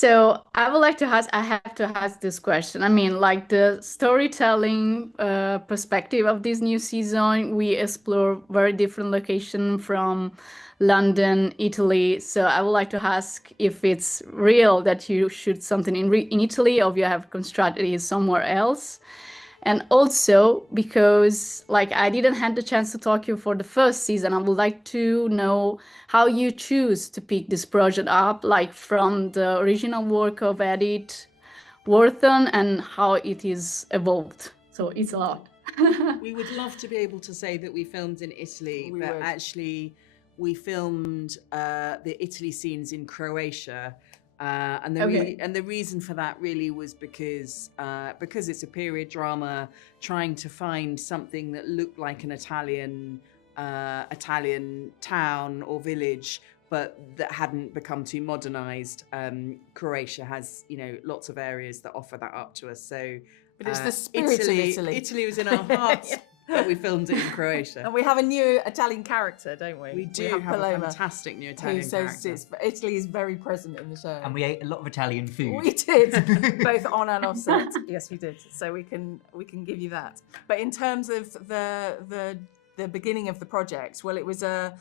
So I have to ask this question. I mean, like the storytelling perspective of this new season, we explore very different location from London, Italy. So I would like to ask if it's real that you shoot something in Italy or if you have constructed it somewhere else. And also because like I didn't have the chance to talk to you for the first season, I would like to know how you choose to pick this project up, like from the original work of Edith Wharton and how it is evolved. So it's a lot. We would love to be able to say that we filmed in Italy, We but would. actually we filmed the Italy scenes in Croatia. Okay. And the reason for that really was because it's a period drama, trying to find something that looked like an Italian town or village, but that hadn't become too modernized. Croatia has, lots of areas that offer that up to us. So But it's the spirit of Italy. Italy was in our hearts, but we filmed it in Croatia. And we have a new Italian character, don't we? We do have a Paloma, fantastic new who Italian says character. Italy is very present in the show. And we ate a lot of Italian food. We did, both on and off set. Yes, we did. So we can give you that. But in terms of the beginning of the project, well, it was a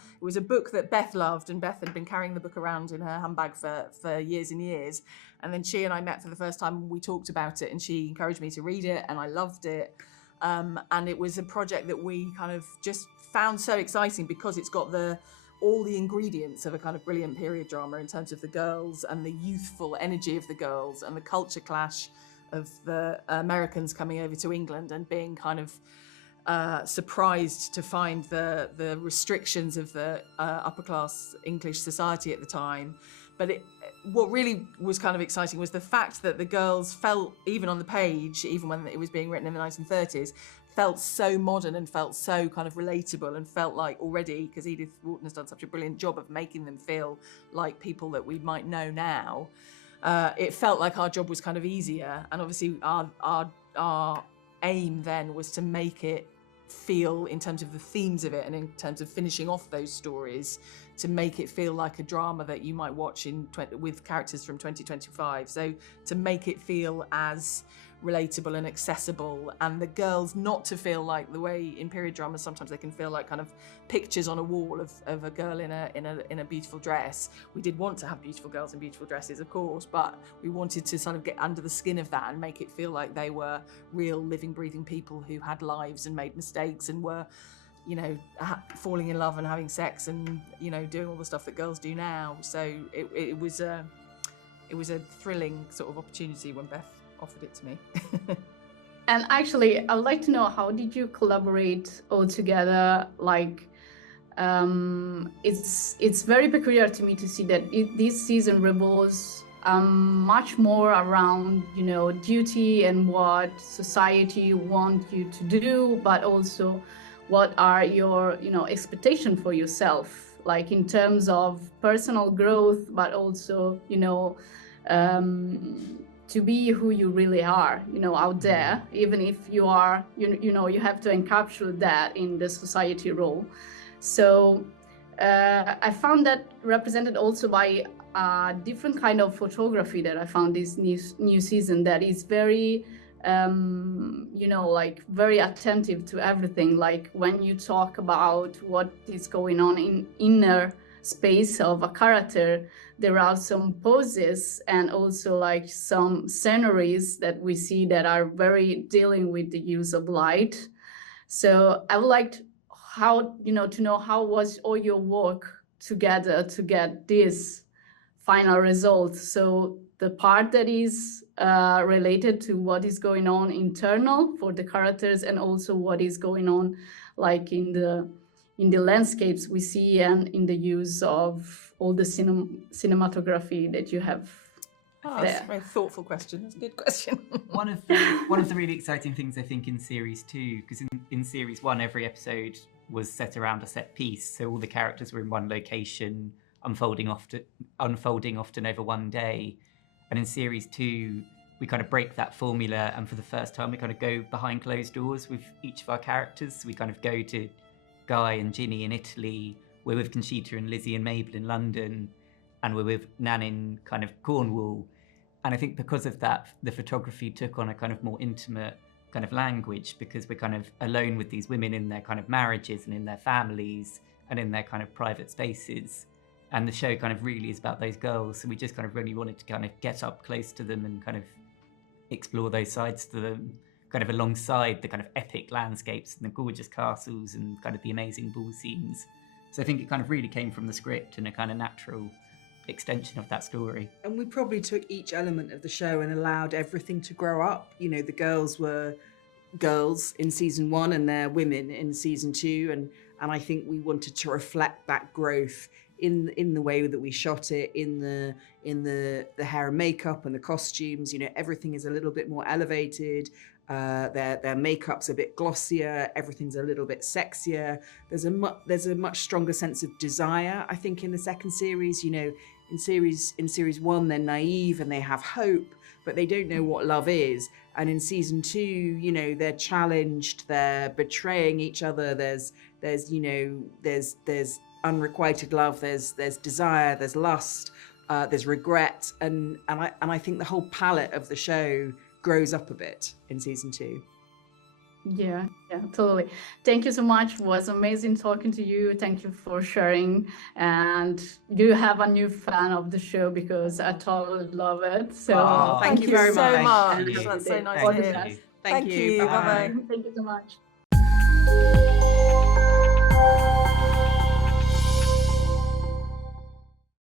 book that Beth loved, and Beth had been carrying the book around in her handbag for years and years. And then she and I met for the first time. We talked about it, and she encouraged me to read it, and I loved it. And it was a project that we kind of just found so exciting because it's got all the ingredients of a kind of brilliant period drama in terms of the girls and the youthful energy of the girls and the culture clash of the Americans coming over to England and being kind of surprised to find the restrictions of the upper class English society at the time. But what really was kind of exciting was the fact that the girls felt, even on the page, even when it was being written in the 1930s, felt so modern and felt so kind of relatable and felt like already, because Edith Wharton has done such a brilliant job of making them feel like people that we might know now, it felt like our job was kind of easier. And obviously our aim then was to make it feel, in terms of the themes of it and in terms of finishing off those stories, to make it feel like a drama that you might watch with characters from 2025. So to make it feel as relatable and accessible, and the girls not to feel like the way in period dramas sometimes they can feel like kind of pictures on a wall of a girl in a beautiful dress. We did want to have beautiful girls in beautiful dresses, of course, but we wanted to sort of get under the skin of that and make it feel like they were real living, breathing people who had lives and made mistakes and were, falling in love and having sex and, doing all the stuff that girls do now. So it was a thrilling sort of opportunity when Beth offered it to me. And actually, I would like to know, how did you collaborate all together? Like, it's very peculiar to me to see that this season revolves much more around, duty and what society wants you to do, but also what are your, expectations for yourself, like in terms of personal growth, but also, to be who you really are, out there, even if you are, you have to encapsulate that in the society role. So I found that represented also by a different kind of photography that I found this new season, that is very, like very attentive to everything. Like when you talk about what is going on in inner space of a character, there are some poses and also like some sceneries that we see that are very dealing with the use of light. So I would like to know how was all your work together to get this final result. So the part that is related to what is going on internal for the characters, and also what is going on like in the landscapes we see and in the use of all the cinematography that you have That's a very thoughtful question. That's a good question. One of the really exciting things, I think, in series 2, because in series 1 every episode was set around a set piece, so all the characters were in one location, unfolding often over one day. And in series 2 we kind of break that formula, and for the first time we kind of go behind closed doors with each of our characters. So we kind of go to Guy and Ginny in Italy, we're with Conchita and Lizzie and Mabel in London, and we're with Nan in kind of Cornwall. And I think because of that, the photography took on a kind of more intimate kind of language, because we're kind of alone with these women in their kind of marriages and in their families and in their kind of private spaces. And the show kind of really is about those girls. So we just kind of really wanted to kind of get up close to them and kind of explore those sides to them, kind of alongside the kind of epic landscapes and the gorgeous castles and kind of the amazing ball scenes. So I think it kind of really came from the script and a kind of natural extension of that story. And we probably took each element of the show and allowed everything to grow up. You know, the girls were girls in season 1 and they're women in season 2, and I think we wanted to reflect that growth in the way that we shot it, in the hair and makeup and the costumes. You know, everything is a little bit more elevated. Their makeup's a bit glossier. Everything's a little bit sexier. There's a much stronger sense of desire, I think, in the second series. You know, in series 1, they're naive and they have hope, but they don't know what love is. And in season 2, you know, they're challenged. They're betraying each other. There's unrequited love. There's desire. There's lust. There's regret. And I think the whole palette of the show grows up a bit in season 2. Yeah, totally. Thank you so much. It was amazing talking to you. Thank you for sharing. And you have a new fan of the show, because I totally love it. So thank you very so much. much. That's so nice All to the hear. best. Thank you. Bye-bye. Thank you so much.